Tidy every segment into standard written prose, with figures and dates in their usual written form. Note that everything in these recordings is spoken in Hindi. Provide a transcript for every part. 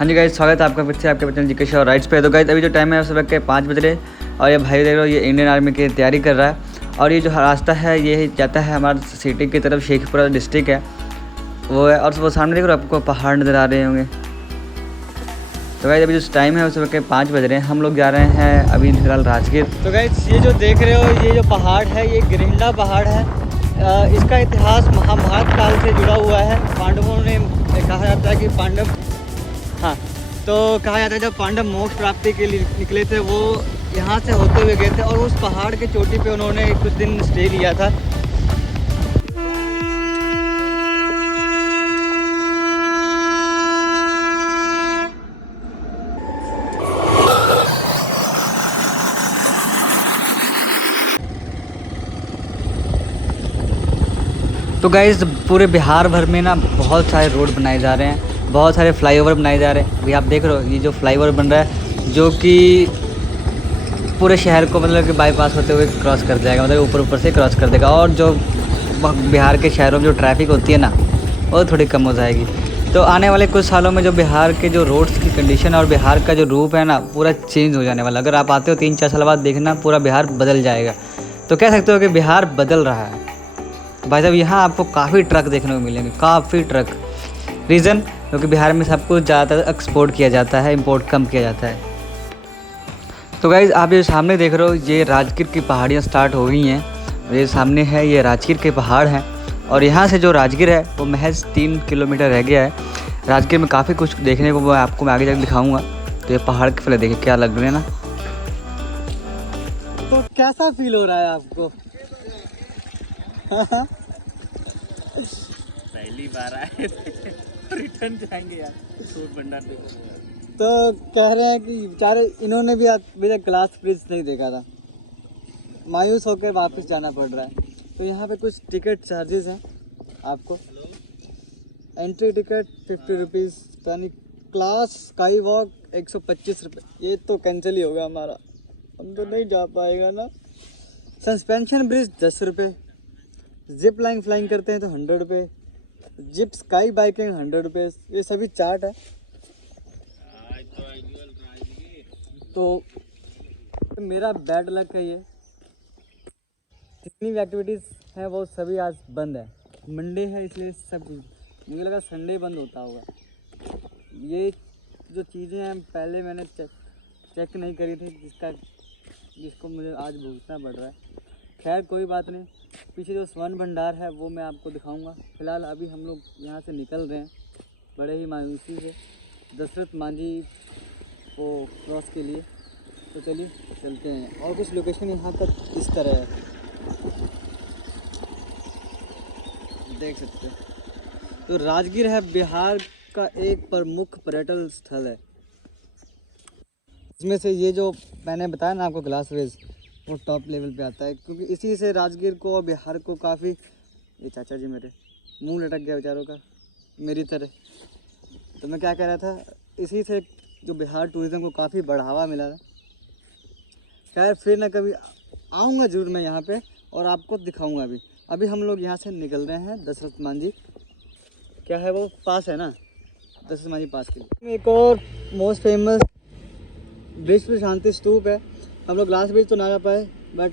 हाँ जी गाइस, स्वागत है आपका फिर से आपके बच्चन जी के शो राइट्स पे। तो गाइस अभी जो टाइम है सुबह के 5 बज रहे और ये भाई देख रहे हो ये इंडियन आर्मी की तैयारी कर रहा है। और ये जो रास्ता है ये जाता है हमारे सिटी की तरफ, शेखपुरा डिस्ट्रिक्ट है वो है। और वो सामने देख रहे हो आपको पहाड़ नज़र आ रहे होंगे। तो गाइस अभी जो टाइम है सुबह के 5 बज रहे हैं, हम लोग जा रहे हैं अभी फिलहाल राजगीर। तो गाइस ये जो देख रहे हो ये जो पहाड़ है ये गिरिंडा पहाड़ है। इसका इतिहास महाभारत काल से जुड़ा हुआ है। पांडवों ने कहा जाता है कि हाँ, तो कहा जाता है जब पांडव मोक्ष प्राप्ति के लिए निकले थे वो यहाँ से होते हुए गए थे और उस पहाड़ के चोटी पे उन्होंने कुछ दिन स्टे लिया था। तो गाइस पूरे बिहार भर में ना बहुत सारे रोड बनाए जा रहे हैं, बहुत सारे फ्लाईओवर बनाए जा रहे हैं। अभी आप देख रहे हो ये जो फ्लाईओवर बन रहा है जो कि पूरे शहर को मतलब कि बाईपास होते हुए क्रॉस कर जाएगा, मतलब ऊपर से क्रॉस कर देगा। और जो बिहार के शहरों में जो ट्रैफिक होती है ना वो थोड़ी कम हो जाएगी। तो आने वाले कुछ सालों में जो बिहार के जो रोड्स की कंडीशन और बिहार का जो रूप है ना पूरा चेंज हो जाने वाला। अगर आप आते हो 3-4 साल बाद देखना पूरा बिहार बदल जाएगा। तो कह सकते हो कि बिहार बदल रहा है। तो भाई साहब यहाँ आपको काफ़ी ट्रक देखने को मिलेंगे, काफ़ी ट्रक। रीज़न क्योंकि बिहार में सब कुछ ज़्यादातर एक्सपोर्ट किया जाता है, इंपोर्ट कम किया जाता है। तो गाइज़ आप ये सामने देख रहे हो ये राजगीर की पहाड़ियाँ स्टार्ट हो गई हैं। ये सामने है ये राजगीर के पहाड़ हैं और यहाँ से जो राजगीर है वो महज 3 किलोमीटर रह गया है। राजगीर में काफ़ी कुछ देखने को मैं आगे जाकर दिखाऊंगा। तो ये पहाड़ के पहले देखिए क्या लग रहे हैं ना। तो कैसा फील हो रहा है आपको? पहली बार आए रिटर्न जाएंगे यार, सूट भंडार देखो। तो कह रहे हैं कि बेचारे इन्होंने भी अभी तक ग्लास ब्रिज नहीं देखा था, मायूस होकर वापस जाना पड़ रहा है। तो यहाँ पे कुछ टिकट चार्जेस हैं आपको। एंट्री टिकट 50 रुपीज़, यानी क्लास स्काई वॉक 125 रुपये। ये तो कैंसिल ही होगा हमारा, हम तो नहीं जा पाएगा ना। सस्पेंशन ब्रिज 10 रुपये, जिप लाइन फ्लाइंग करते हैं तो 100 रुपये, जिप स्काई बाइकिंग 100 रुपये। ये सभी चार्ट है। तो मेरा बैड लक है, ये जितनी भी एक्टिविटीज़ है वो सभी आज बंद है। मंडे है इसलिए सब, मुझे लगा संडे बंद होता होगा। ये जो चीज़ें हैं पहले मैंने चेक नहीं करी थी जिसको मुझे आज भुगतना पड़ रहा है। खैर कोई बात नहीं, पीछे जो स्वर्ण भंडार है वो मैं आपको दिखाऊंगा। फिलहाल अभी हम लोग यहाँ से निकल रहे हैं बड़े ही मायूसी से दशरथ मांझी को क्रॉस के लिए। तो चलिए चलते हैं। और कुछ लोकेशन यहाँ का इस तरह है, देख सकते हैं। तो राजगीर है बिहार का एक प्रमुख पर्यटन स्थल है। इसमें से ये जो मैंने बताया ना आपको ग्लास ब्रिज वो टॉप लेवल पे आता है, क्योंकि इसी से राजगीर को और बिहार को काफ़ी, ये चाचा जी मेरे मुंह लटक गया बेचारों का मेरी तरह। तो मैं क्या कह रहा था, इसी से जो बिहार टूरिज़्म को काफ़ी बढ़ावा मिला था। खैर फिर ना कभी आऊँगा ज़रूर मैं यहाँ पे और आपको दिखाऊँगा। अभी हम लोग यहाँ से निकल रहे हैं दशरथ मांझी, क्या है वो पास है ना, दशरथ मांझी पास के लिए। एक और मोस्ट फेमस विश्व शांति स्तूप है। हम लोग ग्लास ब्रिज तो ना जा पाए बट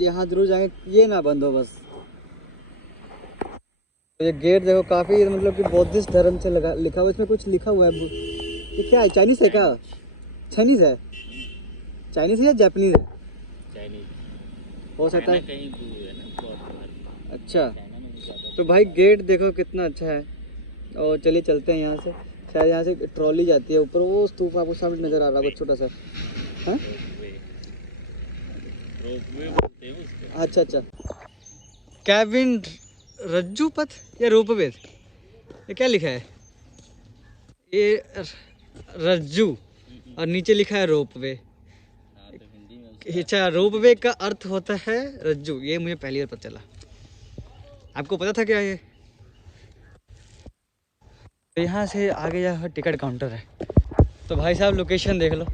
यहाँ जरूर जाएंगे, ये ना बंद हो बस। तो ये गेट देखो काफ़ी मतलब कि बौद्धिस्ट धर्म से लिखा हुआ, इसमें कुछ लिखा हुआ है। ये क्या है, चाइनीज़ है क्या? चाइनीज़ है, चाइनीज़ है या जापानीज़ है? चाइनीज़ हो सकता है कहीं है ना। अच्छा, तो भाई गेट देखो कितना अच्छा है। और चलिए चलते हैं यहाँ से। शायद यहाँ से ट्रॉली जाती है ऊपर, वो स्तूप आपको सामने नज़र आ रहा है छोटा सा। हाँ अच्छा अच्छा, कैबिन रज्जू पथ या रोपवे, ये क्या लिखा है? ये रज्जू और नीचे लिखा है रोपवे। अच्छा, रोपवे का अर्थ होता है रज्जू, ये मुझे पहली बार पता चला। आपको पता था क्या ये? तो यहाँ से आगे यहाँ टिकट काउंटर है। तो भाई साहब लोकेशन देख लो,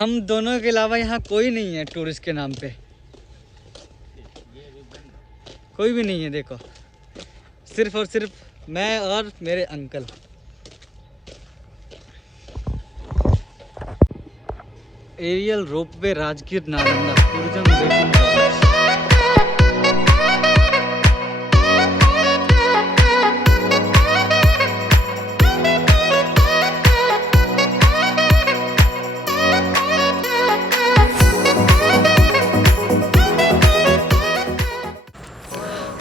हम दोनों के अलावा यहाँ कोई नहीं है टूरिस्ट के नाम पे, कोई भी नहीं है। देखो सिर्फ और सिर्फ मैं और मेरे uncle. Aerial ropeway Rajgir Nalanda tourism rating launch.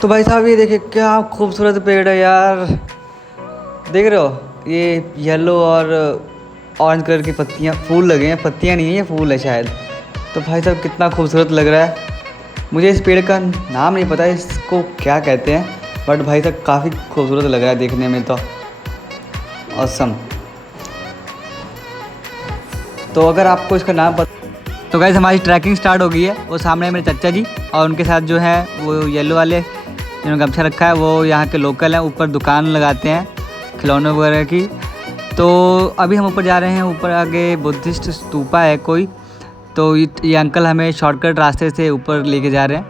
तो भाई साहब ये देखिए क्या खूबसूरत पेड़ है यार, देख रहे हो? ये येलो और ऑरेंज कलर की पत्तियाँ, फूल लगे हैं, पत्तियाँ नहीं है ये फूल है शायद। तो भाई साहब कितना खूबसूरत लग रहा है। मुझे इस पेड़ का नाम नहीं पता इसको क्या कहते हैं, बट भाई साहब काफ़ी खूबसूरत लग रहा है देखने में तो। ऑसम। तो अगर आपको इसका नाम पता, तो गाइस हमारी ट्रैकिंग स्टार्ट हो गई है। वो सामने मेरे चाचा जी और उनके साथ जो है वो येलो वाले जिन्होंने गमछा रखा है, वो यहाँ के लोकल हैं, ऊपर दुकान लगाते हैं खिलौने वगैरह की। तो अभी हम ऊपर जा रहे हैं, ऊपर आगे बुद्धिस्ट स्तूपा है कोई, तो ये अंकल हमें शॉर्टकट रास्ते से ऊपर लेके जा रहे हैं।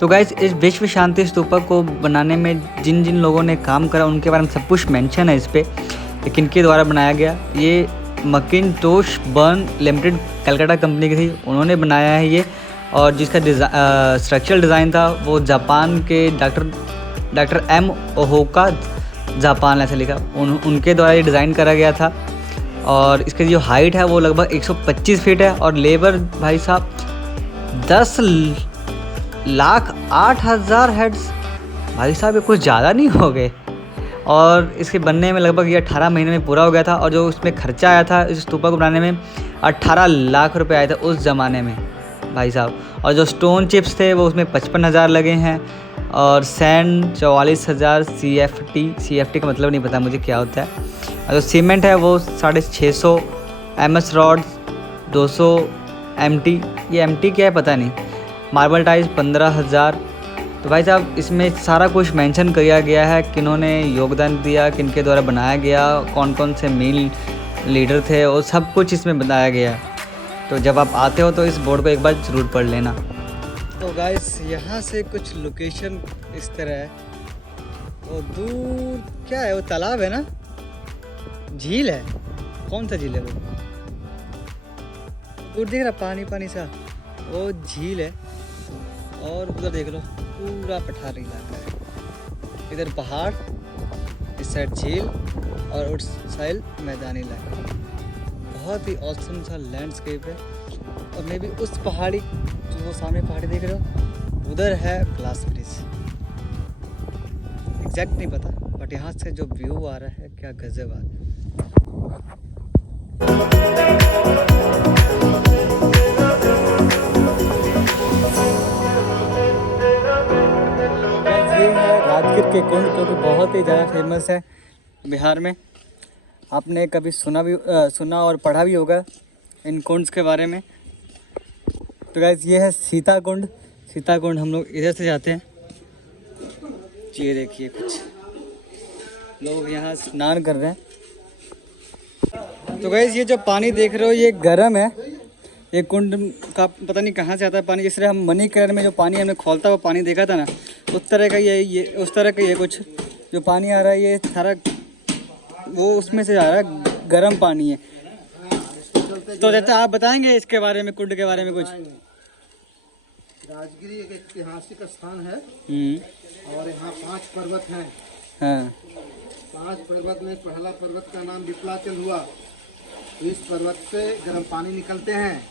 तो गाइस इस विश्व शांति स्तूपा को बनाने में जिन जिन लोगों ने काम करा उनके बारे में सब कुछ मेंशन है इस पर, लेकिन किनके द्वारा बनाया गया। ये Macintosh burn limited Calcutta company की थी, उन्होंने बनाया है ये। और जिसका स्ट्रक्चरल डिज़ाइन था वो जापान के डॉक्टर एम ओहोका, जापान ऐसा लिखा, उनके द्वारा ये डिज़ाइन करा गया था। और इसकी जो हाइट है वो लगभग 125 फीट है। और लेबर भाई साहब 10,08,000 हेड्स, भाई साहब ये कुछ ज़्यादा नहीं हो गए। और इसके बनने में लगभग ये 18 महीने में पूरा हो गया था। और जो उसमें खर्चा आया था इस स्तूपा को बनाने में 18 लाख रुपए आए थे उस ज़माने में भाई साहब। और जो स्टोन चिप्स थे वो उसमें 55,000 लगे हैं। और सैंड 44,000 CFT का मतलब नहीं पता मुझे क्या होता है। और जो सीमेंट है वो 650 MS रॉड 200 MT, ये MT क्या है पता नहीं। Marble tiles 15,000। तो भाई साहब इसमें सारा कुछ मेंशन किया गया है, किन्होंने योगदान दिया, किनके द्वारा बनाया गया, कौन कौन से मेन लीडर थे, और सब कुछ इसमें बताया गया है। तो जब आप आते हो तो इस बोर्ड को एक बार ज़रूर पढ़ लेना। तो गाइस यहाँ से कुछ लोकेशन इस तरह है। वो दूर क्या है, वो तालाब है ना, झील है, कौन सा झील है वो दूर दिख रहा, पानी पानी सा, वो झील है। और उधर देख लो पूरा पठारी इलाका है, इधर पहाड़, इस साइड झील और उस साइड मैदानी इलाका। बहुत ही ऑसम सा लैंडस्केप है। और मे भी उस पहाड़ी जो वो सामने पहाड़ी देख रहे हो उधर है ग्लास ब्रिज, एग्जैक्ट नहीं पता, बट यहाँ से जो व्यू आ रहा है क्या गजब आ रहा है। राजगीर के कुंड जो कि बहुत ही ज़्यादा फेमस है बिहार में। आपने कभी सुना और पढ़ा भी होगा इन कुंड्स के बारे में। तो गाइस ये है सीता कुंड हम लोग इधर से जाते हैं। ये देखिए कुछ लोग यहाँ स्नान कर रहे हैं। तो गाइस ये जो पानी देख रहे हो ये गर्म है, ये कुंड का पता नहीं कहाँ से आता है पानी। जिस तरह हम मणिकरण में जो पानी हमने खोलता हुआ पानी देखा था ना, उस तरह का ये उस तरह का ये कुछ जो पानी आ रहा है ये सारा वो उसमें से आ रहा है, गर्म पानी है। तो चाचा आप बताएंगे इसके बारे में, कुंड के बारे में कुछ? राजगिरी एक ऐतिहासिक स्थान है और यहाँ 5 पर्वत हैं। हाँ। 5 पर्वत में पहला पर्वत का नाम विप्लाचल हुआ। इस पर्वत से गर्म पानी निकलते हैं।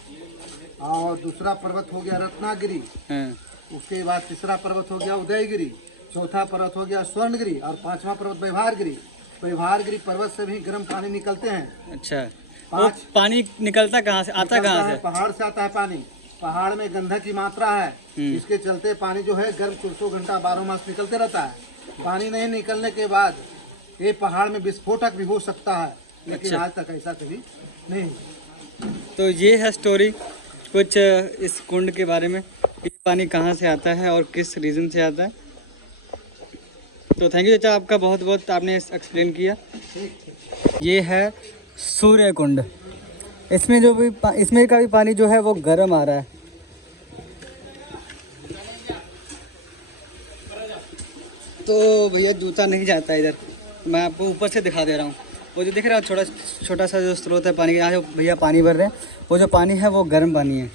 और दूसरा पर्वत हो गया रत्नागिरी। हाँ। उसके बाद तीसरा पर्वत हो गया उदयगिरी, चौथा पर्वत हो गया स्वर्णगिरी और 5वां पर्वत व्यवहारगिरी। व्यवहारगिरी पर्वत से भी गर्म पानी निकलते हैं। अच्छा, वो पानी निकलता कहाँ से, आता कहाँ से? पहाड़ से आता है पानी। पहाड़ में गंधक की मात्रा है, इसके चलते पानी जो है गर्म 24 घंटा 12 मास निकलते रहता है। पानी नहीं निकलने के बाद ये पहाड़ में विस्फोटक भी हो सकता है, लेकिन आज तक ऐसा कभी नहीं। तो ये है स्टोरी कुछ इस कुंड के बारे में, ये पानी कहाँ से आता है और किस रीज़न से आता है। तो थैंक यू चाचा, आपका बहुत बहुत, आपने एक्सप्लेन किया। ये है सूर्य कुंड। इसमें जो भी इसमें का भी पानी जो है वो गर्म आ रहा है। तो भैया जूता नहीं जाता इधर, मैं आपको ऊपर से दिखा दे रहा हूँ। वो जो दिख रहा है छोटा सा जो स्रोत है पानी का, यहाँ जो भैया पानी भर रहे हैं, वो जो पानी है वो गर्म पानी है।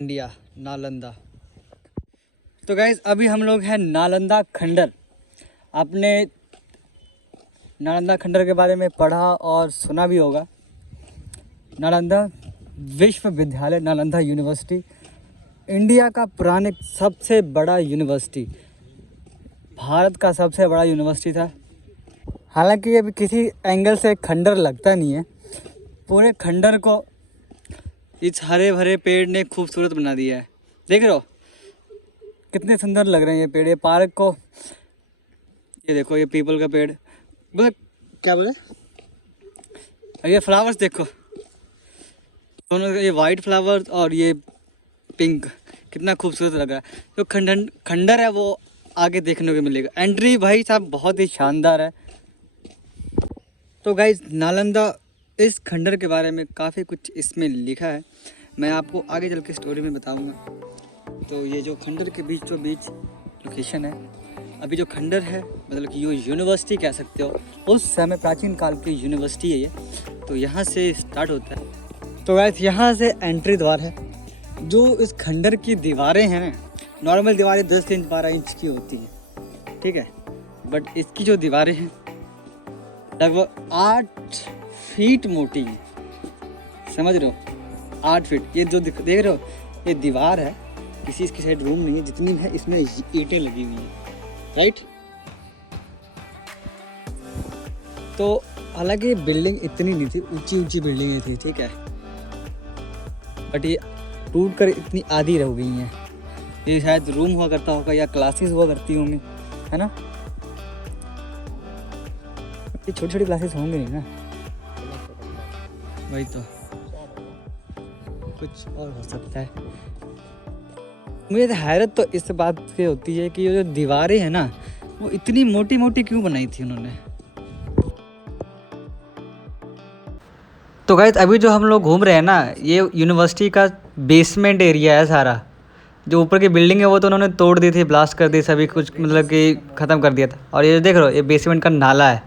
इंडिया नालंदा। तो गाइज अभी हम लोग हैं नालंदा खंडर। आपने नालंदा खंडर के बारे में पढ़ा और सुना भी होगा। नालंदा विश्वविद्यालय, नालंदा यूनिवर्सिटी इंडिया का पुराने सबसे बड़ा यूनिवर्सिटी, भारत का सबसे बड़ा यूनिवर्सिटी था। हालांकि अभी किसी एंगल से खंडर लगता नहीं है, पूरे खंडर को इस हरे भरे पेड़ ने खूबसूरत बना दिया है। देख रहे हो कितने सुंदर लग रहे हैं ये पेड़। ये पार्क को, ये देखो, ये पीपल का पेड़, बोले क्या बोले, ये फ्लावर्स देखो दोनों, ये वाइट फ्लावर्स और ये पिंक, कितना खूबसूरत लग रहा है। जो खंडर है वो आगे देखने को मिलेगा। एंट्री भाई साहब बहुत ही शानदार है। तो गाइज नालंदा, इस खंडर के बारे में काफ़ी कुछ इसमें लिखा है, मैं आपको आगे चल के स्टोरी में बताऊंगा। तो ये जो खंडर के बीचों बीच लोकेशन है, अभी जो खंडर है मतलब कि ये यूनिवर्सिटी कह सकते हो, उस समय प्राचीन काल की यूनिवर्सिटी है ये। तो यहाँ से स्टार्ट होता है। तो गाइस यहाँ से एंट्री द्वार है। जो इस खंडर की दीवारें हैं, नॉर्मल दीवारें 10 इंच 12 इंच की होती हैं, ठीक है, बट इसकी जो दीवारें हैं लगभग 8 फीट मोटी है। समझ रहे हो, 8 फीट। ये जो देख रहे हो ये दीवार है, किसी इसकी साइड रूम नहीं है, जितनी है इसमें ईंटें लगी हुई हैं, राइट। तो हालांकि ये बिल्डिंग इतनी नहीं थी, ऊंची ऊंची बिल्डिंगें थी, ठीक है, बट ये टूट कर इतनी आधी रह गई हैं। ये शायद रूम हुआ करता होगा या क्लासेस हुआ करती होंगी, है ना। ये छोटी छोटी क्लासेस होंगे नहीं ना, वही तो कुछ और हो सकता है। मुझे तो हैरत तो इस बात की होती है कि ये जो दीवारें हैं ना, वो इतनी मोटी मोटी क्यों बनाई थी उन्होंने। तो गाइस अभी जो हम लोग घूम रहे हैं ना, ये यूनिवर्सिटी का बेसमेंट एरिया है सारा। जो ऊपर की बिल्डिंग है वो तो उन्होंने तोड़ दी थी, ब्लास्ट कर दी, सभी कुछ मतलब कि ख़त्म कर दिया था। और ये देख रहे हो, ये बेसमेंट का नाला है,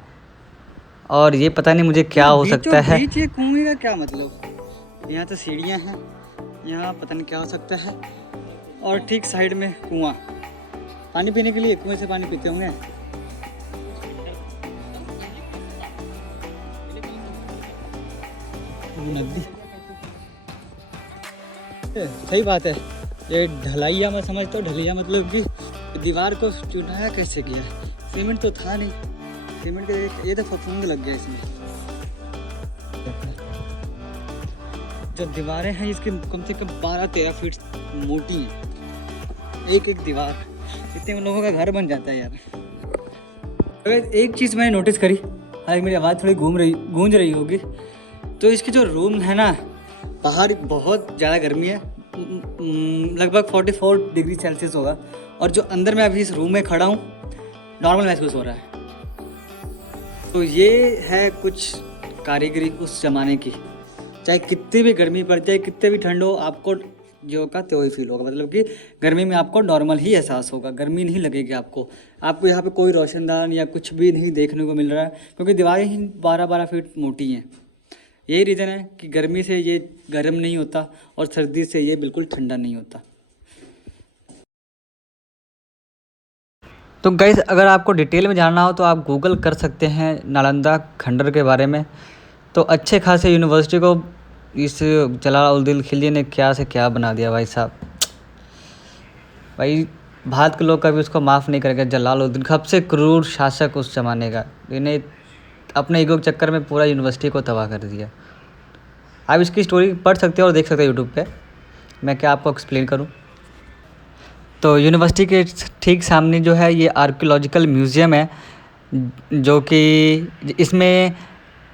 और ये पता नहीं मुझे क्या हो सकता है। बीच ये कुएं का क्या मतलब, यहाँ तो सीढ़ियाँ हैं, यहाँ पता नहीं क्या हो सकता है। और ठीक साइड में कुआं, पानी पीने के लिए कुएं से पानी पीते होंगे। नदी, सही बात है। ये ढलैया मैं समझता हूँ, ढलैया मतलब कि दीवार को चुनाया कैसे किया है। सीमेंट तो था नहीं, सीमेंट के ये तो फफूंद लग गया इसमें। जो दीवारें हैं इसकी कम से कम 12-13 फीट मोटी हैं, एक एक दीवार। इतने लोगों का घर बन जाता है यार। अगर एक चीज़ मैंने नोटिस करी, हालांकि मेरी आवाज़ थोड़ी गूंज रही होगी, तो इसके जो रूम है ना, बाहर बहुत ज़्यादा गर्मी है, लगभग 44 डिग्री सेल्सियस होगा, और जो अंदर मैं अभी इस रूम में खड़ा हूँ नॉर्मल महसूस हो रहा है। तो ये है कुछ कारीगरी उस ज़माने की। चाहे कितनी भी गर्मी पड़ जाए, कितने भी ठंड हो, आपको जो का तो ही फील होगा। मतलब कि गर्मी में आपको नॉर्मल ही एहसास होगा, गर्मी नहीं लगेगी आपको। आपको यहाँ पे कोई रोशनदान या कुछ भी नहीं देखने को मिल रहा है, क्योंकि दीवारें ही 12-12 फीट मोटी हैं। यही रीज़न है कि गर्मी से ये गर्म नहीं होता और सर्दी से ये बिल्कुल ठंडा नहीं होता। तो गाइस अगर आपको डिटेल में जानना हो तो आप गूगल कर सकते हैं नालंदा खंडर के बारे में। तो अच्छे खासे यूनिवर्सिटी को इस जलालुद्दीन खिलजी ने क्या से क्या बना दिया भाई साहब। भाई भारत के लोग कभी उसको माफ़ नहीं करेंगे। जलालुद्दीन सबसे क्रूर शासक उस ज़माने का, इन्हें अपने ईगो के चक्कर में पूरा यूनिवर्सिटी को तबाह कर दिया। आप इसकी स्टोरी पढ़ सकते हो और देख सकते हो यूट्यूब पे, मैं क्या आपको एक्सप्लेन करूँ। तो यूनिवर्सिटी के ठीक सामने जो है ये आर्कियोलॉजिकल म्यूज़ियम है, जो कि इसमें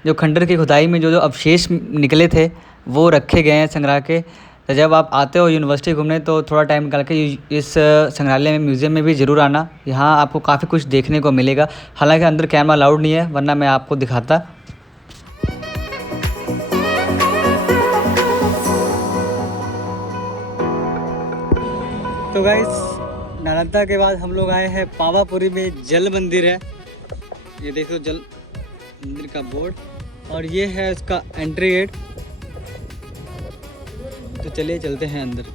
जो खंडर की खुदाई में जो अवशेष निकले थे वो रखे गए हैं संग्रह के। तो जब आप आते हो यूनिवर्सिटी घूमने तो थोड़ा टाइम निकाल के इस संग्रहालय में म्यूज़ियम में भी ज़रूर आना। यहाँ आपको काफ़ी कुछ देखने को मिलेगा। हालांकि अंदर कैमरा अलाउड नहीं है, वरना मैं आपको दिखाता। तो गाइस, नालंदा के बाद हम लोग आए हैं पावापुरी में जल मंदिर है। ये देखो जल मंदिर का बोर्ड, और ये है इसका एंट्री गेट। तो चलिए चलते हैं अंदर।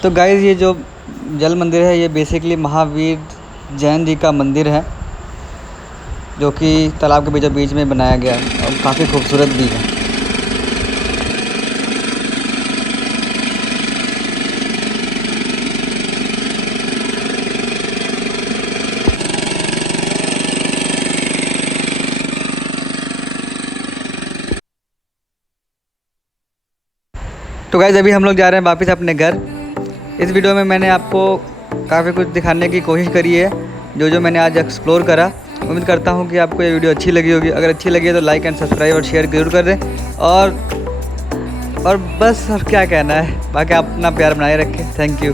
तो गाइज़, ये जो जल मंदिर है ये बेसिकली महावीर जैन जी का मंदिर है, जो कि तालाब के बीचों बीच में बनाया गया है और काफ़ी खूबसूरत भी है। तो गाइज़, अभी हम लोग जा रहे हैं वापस अपने घर। इस वीडियो में मैंने आपको काफ़ी कुछ दिखाने की कोशिश करी है, जो मैंने आज एक्सप्लोर करा। उम्मीद करता हूँ कि आपको ये वीडियो अच्छी लगी होगी। अगर अच्छी लगी है तो लाइक एंड सब्सक्राइब और शेयर जरूर कर दें। और बस, और क्या कहना है, बाकी आप अपना प्यार बनाए रखें। Thank you.